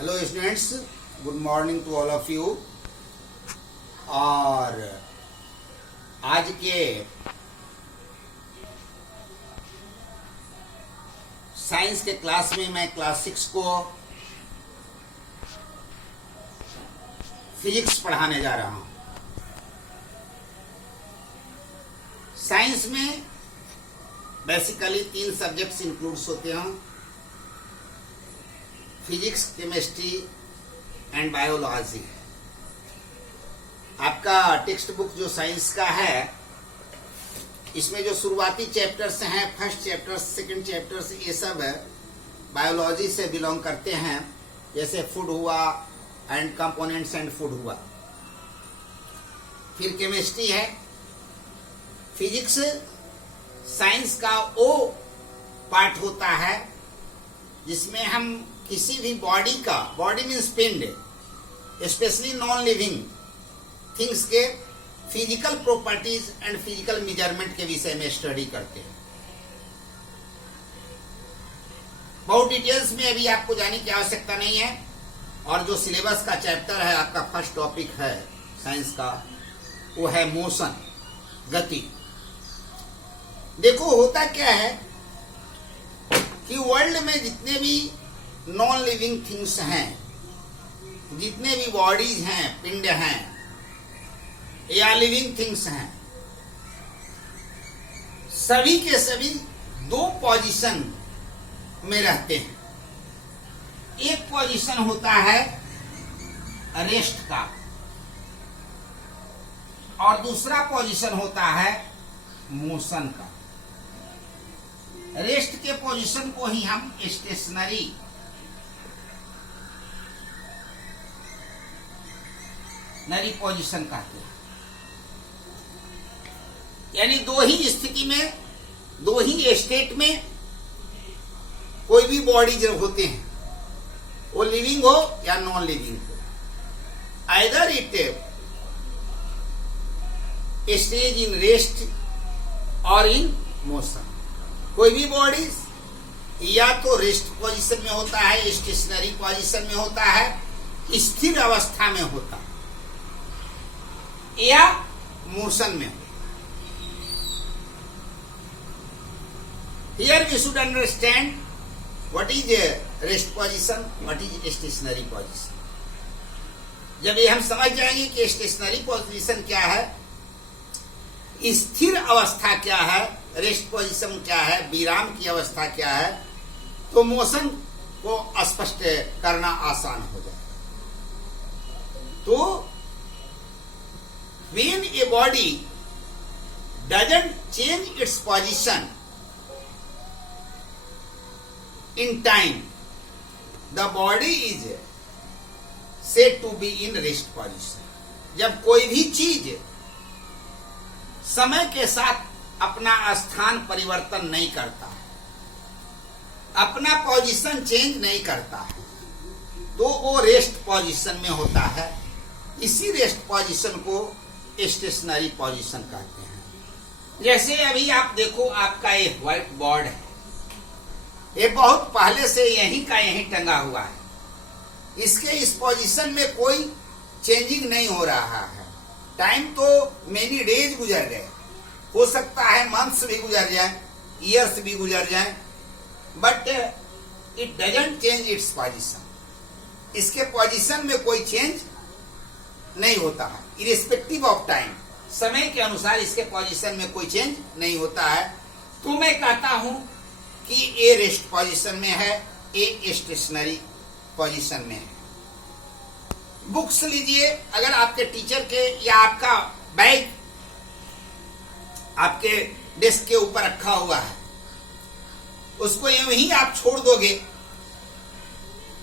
Hello students, good morning to all of you. और आज के साइंस के क्लास में मैं क्लास 6 को फिजिक्स पढ़ाने जा रहा हूं। साइंस में बेसिकली 3 सब्जेक्ट्स इंक्लूड्स होते हैं: फिजिक्स, केमिस्ट्री एंड बायोलॉजी। आपका टेक्स्ट बुक जो साइंस का है, इसमें जो शुरुआती चैप्टर्स हैं, फर्स्ट चैप्टर्स, सेकंड चैप्टर्स, ये सब बायोलॉजी से बिलोंग करते हैं। जैसे फूड हुआ एंड कंपोनेंट्स एंड फूड हुआ। फिर केमिस्ट्री है। फिजिक्स साइंस का वो पार्ट होता है जिसमें हम किसी भी बॉडी का, बॉडी मीन्स पिंड, स्पेशली नॉन लिविंग थिंग्स के physical properties and physical measurement के विषय में स्टडी करते हैं। बहुत डिटेल्स में अभी आपको जाने की आवश्यकता नहीं है। और जो सिलेबस का चैप्टर है, आपका फर्स्ट टॉपिक है साइंस का, वो है मोशन, गति। देखो होता क्या है कि वर्ल्ड में जितने भी नॉन लिविंग थिंग्स हैं, जितने भी बॉडीज हैं, पिंड हैं या लिविंग थिंग्स हैं, सभी के सभी 2 पोजीशन में रहते हैं। एक पोजीशन होता है रेस्ट का और दूसरा पोजीशन होता है मोशन का। रेस्ट के पोजीशन को ही हम स्टेशनरी पोजीशन कहते हैं। यानी 2 ही स्थिति में, 2 ही स्टेट में कोई भी बॉडी जब होते हैं, वो लिविंग हो या नॉन लिविंग हो, either it stage in rest और इन मोशन। कोई भी बॉडी या तो रेस्ट पोजीशन में होता है, स्टेशनरी पोजीशन में होता है, स्थिर अवस्था में होता है, या मोशन में। Here we should understand what is a rest position, what is stationary position. जब ये हम समझ जाएंगे कि स्टेशनरी पोजीशन क्या है, स्थिर अवस्था क्या है, रेस्ट पोजीशन क्या है, विराम की अवस्था क्या है, तो मोशन को स्पष्ट करना आसान हो जाएगा। तो when a body doesn't change its position in time, the body is said to be in rest position. जब कोई भी चीज समय के साथ अपना स्थान परिवर्तन नहीं करता है, अपना पोजीशन चेंज नहीं करता है, तो वो रेस्ट पोजीशन में होता है। इसी रेस्ट पोजीशन को स्टेशनरी पोजीशन कहते हैं। जैसे अभी आप देखो, आपका ये व्हाइट बोर्ड है, ये बहुत पहले से यहीं का यहीं टंगा हुआ है। इसके इस पोजीशन में कोई चेंजिंग नहीं हो रहा है। टाइम तो मेनी डेज गुजर गए, हो सकता है मंथ्स भी गुजर जाए, ईयर्स भी गुजर जाए, but it doesn't change its position. इसके पोजीशन में कोई चेंज नहीं होता है, इरेस्पेक्टिव ऑफ टाइम। समय के अनुसार इसके पोजीशन में कोई चेंज नहीं होता है। तो मैं कहता हूं कि ए रेस्ट पोजीशन में है, ए स्टेशनरी पोजीशन में है। बुक्स लीजिए, अगर आपके टीचर के या आपका बैग आपके डेस्क के ऊपर रखा हुआ है, उसको यूं ही आप छोड़ दोगे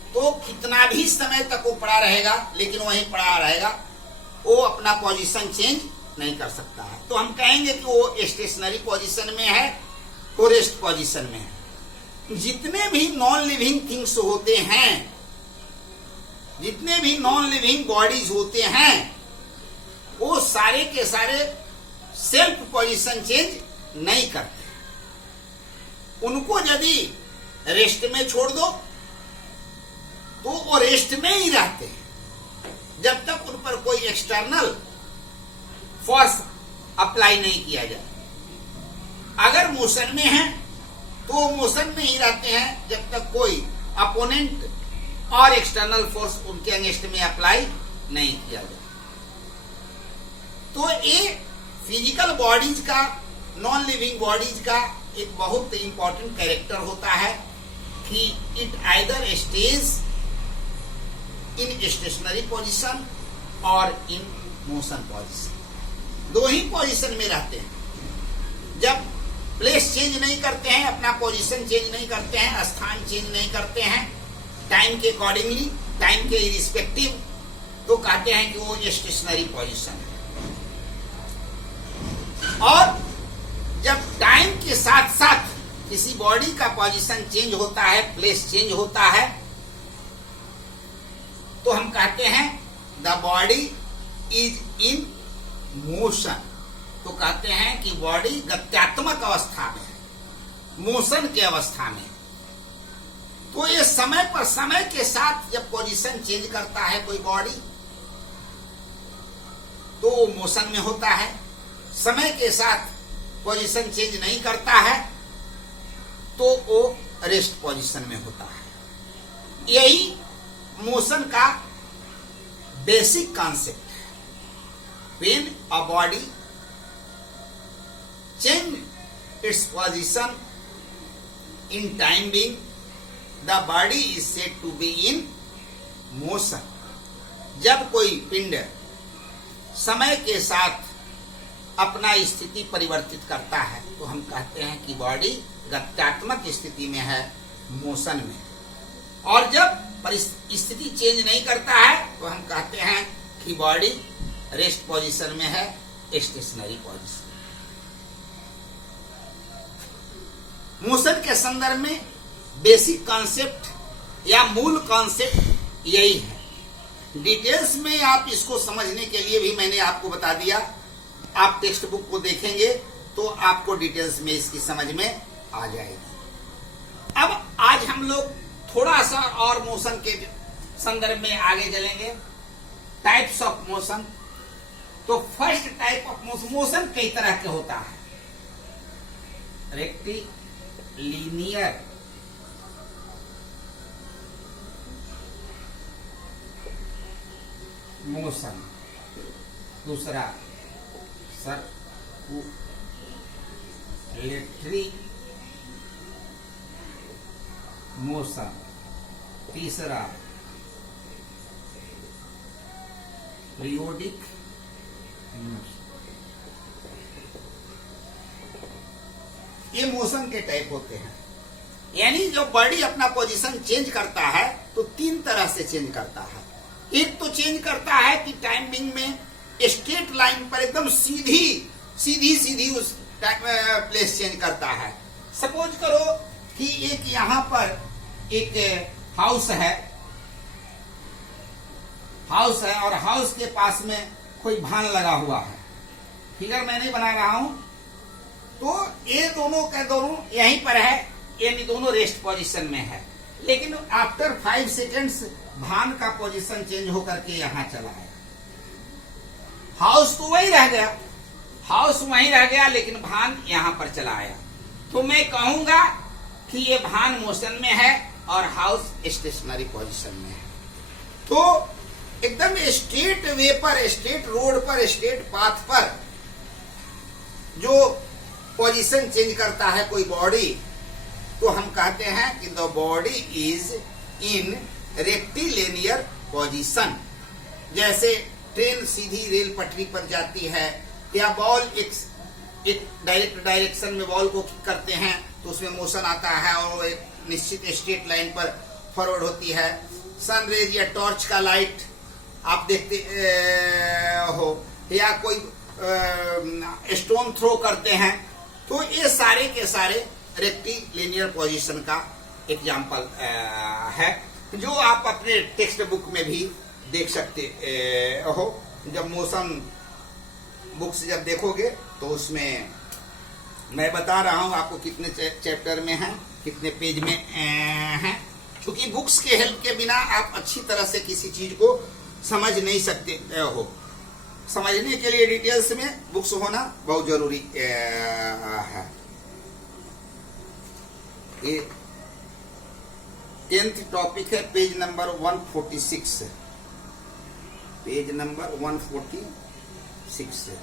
तो कितना भी समय तक वो पड़ा रहेगा, लेकिन वहीं पड़ा रहेगा, वो अपना पोजीशन चेंज नहीं कर सकता है। तो हम कहेंगे कि वो स्टेशनरी पोजीशन में है, वो रेस्ट पोजीशन में है। जितने भी नॉन लिविंग थिंग्स होते हैं, जितने भी नॉन लिविंग बॉडीज होते हैं, वो सारे के सारे सेल्फ पोजीशन चेंज नहीं करते। उनको यदि रेस्ट में छोड़ दो तो वो रेस्ट में ही रहते हैं जब तक उन पर कोई एक्सटर्नल फोर्स अप्लाई नहीं किया जाए। अगर मोशन में है तो मोशन में ही रहते हैं जब तक कोई अपोनेंट और एक्सटर्नल फोर्स उनके अगेंस्ट में अप्लाई नहीं किया जाए। तो ये फिजिकल बॉडीज का, नॉन लिविंग बॉडीज का एक बहुत इंपॉर्टेंट कैरेक्टर होता है कि it either stage in stationary position और इन मोशन पोजीशन। दो ही पोजीशन में रहते हैं। जब प्लेस चेंज नहीं करते हैं, अपना पोजीशन चेंज नहीं करते हैं, स्थान चेंज नहीं करते हैं टाइम के अकॉर्डिंगली, टाइम के रिस्पेक्टिव, तो कहते हैं कि वो स्टेशनरी पोजीशन है। और जब टाइम के साथ साथ किसी बॉडी का पोजीशन चेंज होता है, प्लेस चेंज होता है, तो हम कहते हैं the body is in motion. तो कहते हैं कि बॉडी गत्यात्मक अवस्था में है, मोशन के अवस्था में। तो ये समय पर, समय के साथ जब पोजीशन चेंज करता है कोई बॉडी तो वो मोशन में होता है। समय के साथ पोजीशन चेंज नहीं करता है तो वो रेस्ट पोजीशन में होता है। यही मोशन का बेसिक कॉन्सेप्ट है। When a body change its position in time being, the body is said to be in motion. जब कोई पिंड समय के साथ अपना स्थिति परिवर्तित करता है तो हम कहते हैं कि बॉडी गत्यात्मक स्थिति में है, मोशन में। और जब स्थिति चेंज नहीं करता है तो हम कहते हैं कि बॉडी रेस्ट पोजीशन में है, स्टेशनरी पोजीशन। मोशन के संदर्भ में बेसिक कॉन्सेप्ट या मूल कॉन्सेप्ट यही है। डिटेल्स में आप इसको समझने के लिए भी मैंने आपको बता दिया। आप टेक्स्ट बुक को देखेंगे तो आपको डिटेल्स में इसकी समझ में आ जाएगी। अब आज हम लोग थोड़ा सा और मोशन के संदर्भ में आगे चलेंगे। Types of motion. तो फर्स्ट टाइप ऑफ मोशन कई तरह के होता है। रेक्टिलिनियर मोशन, दूसरा सर्कुलेटरी मोशन, तीसरा पीरियोडिक मोशन। ये मोशन के टाइप होते हैं। यानी जो बॉडी अपना पोजीशन चेंज करता है तो तीन तरह से चेंज करता है। एक तो चेंज करता है कि टाइमिंग में स्ट्रेट लाइन पर एकदम सीधी उस प्लेस चेंज करता है। सपोज करो कि एक यहां पर एक हाउस है और हाउस के पास में कोई भान लगा हुआ है। फिगर मैं नहीं बना रहा हूं। तो ये दोनों के दोनों यहीं पर है, यानी दोनों रेस्ट पोजीशन में है। लेकिन आफ्टर 5 सेकेंड्स भान का पोजीशन चेंज होकर के यहां चला आया। हाउस तो वही रह गया, लेकिन भान यहां पर चला आया। तो मैं कहूंगा कि ये भान मोशन में है और हाउस स्टेशनरी पोजीशन में है। तो एकदम स्ट्रेट वे पर, स्ट्रेट रोड पर, स्ट्रेट पाथ पर जो पोजीशन चेंज करता है कोई बॉडी, तो हम कहते हैं कि the body is in rectilinear position. जैसे ट्रेन सीधी रेल पटरी पर जाती है या बॉल एक डायरेक्शन में बॉल को किक करते हैं तो उसमें मोशन आता है और वो एक निश्चित स्ट्रेट लाइन पर फॉरवर्ड होती है। सन रेज या टॉर्च का लाइट आप देखते हो, या कोई स्टोन थ्रो करते हैं, तो ये सारे के सारे रेक्टिलिनियर पोजीशन का एग्जाम्पल है, जो आप अपने टेक्स्ट बुक में भी देख सकते हो। जब मोशन बुक्स जब देखोगे तो उसमें मैं बता रहा हूं आपको कितने चैप्टर में है, कितने पेज में है, क्योंकि बुक्स के हेल्प के बिना आप अच्छी तरह से किसी चीज को समझ नहीं सकते हो। समझने के लिए डिटेल्स में बुक्स होना बहुत जरूरी है। ये 10th टॉपिक है, पेज नंबर 146, पेज नंबर 146 है।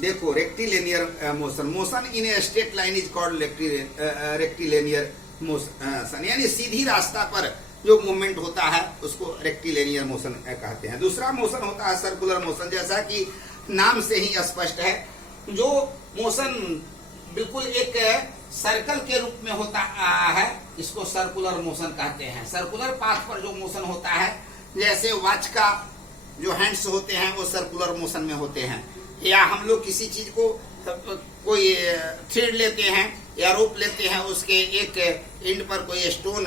देखो, rectilinear motion, motion in a straight line is called rectilinear motion, यानी सीधी रास्ता पर जो मूवमेंट होता है उसको रेक्टिलिनियर मोशन कहते हैं। दूसरा मोशन होता है सर्कुलर मोशन, जैसा कि नाम से ही स्पष्ट है, जो मोशन बिल्कुल एक सर्कल के रूप में होता है, इसको सर्कुलर मोशन कहते हैं। सर्कुलर पाथ पर जो मोशन होता है, जैसे वॉच का जो हैंड्स होते हैं वो सर्कुलर मोशन में होते हैं, या हम लोग किसी चीज को कोई थ्रेड लेते हैं या रोप लेते हैं, उसके एक एंड पर कोई स्टोन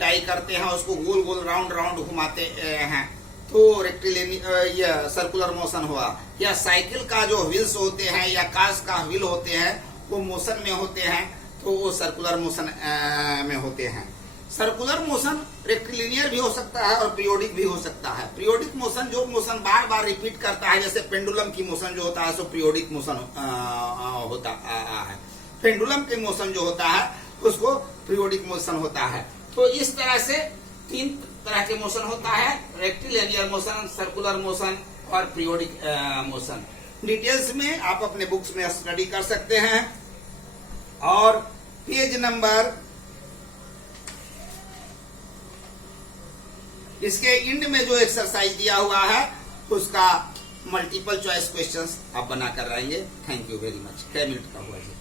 टाई करते हैं, उसको गोल गोल राउंड राउंड घुमाते हैं, तो रेक्टिलिनियर सर्कुलर मोशन हुआ। या साइकिल का जो व्हील्स होते हैं या कार्स का व्हील होते हैं वो मोशन में होते हैं, तो वो सर्कुलर मोशन में होते हैं। सर्कुलर मोशन रेक्टिलिनियर भी हो सकता है और पीरियोडिक भी हो सकता है। पीरियोडिक मोशन जो मोशन बार बार रिपीट करता है, जैसे पेंडुलम की मोशन जो होता है सो पीरियोडिक मोशन होता है। पेंडुलम के मोशन जो होता है उसको पीरियोडिक मोशन होता है। तो इस तरह से 3 तरह के मोशन होता है, रेक्टिलिनियर मोशन, सर्कुलर मोशन और पीरियोडिक मोशन। डिटेल्स में आप अपने बुक्स में स्टडी कर सकते हैं। और पेज नंबर, इसके एंड में जो एक्सरसाइज दिया हुआ है उसका मल्टीपल चॉइस क्वेश्चंस आप बना कर रहेंगे। Thank you very much. 6 minute का हुआ है।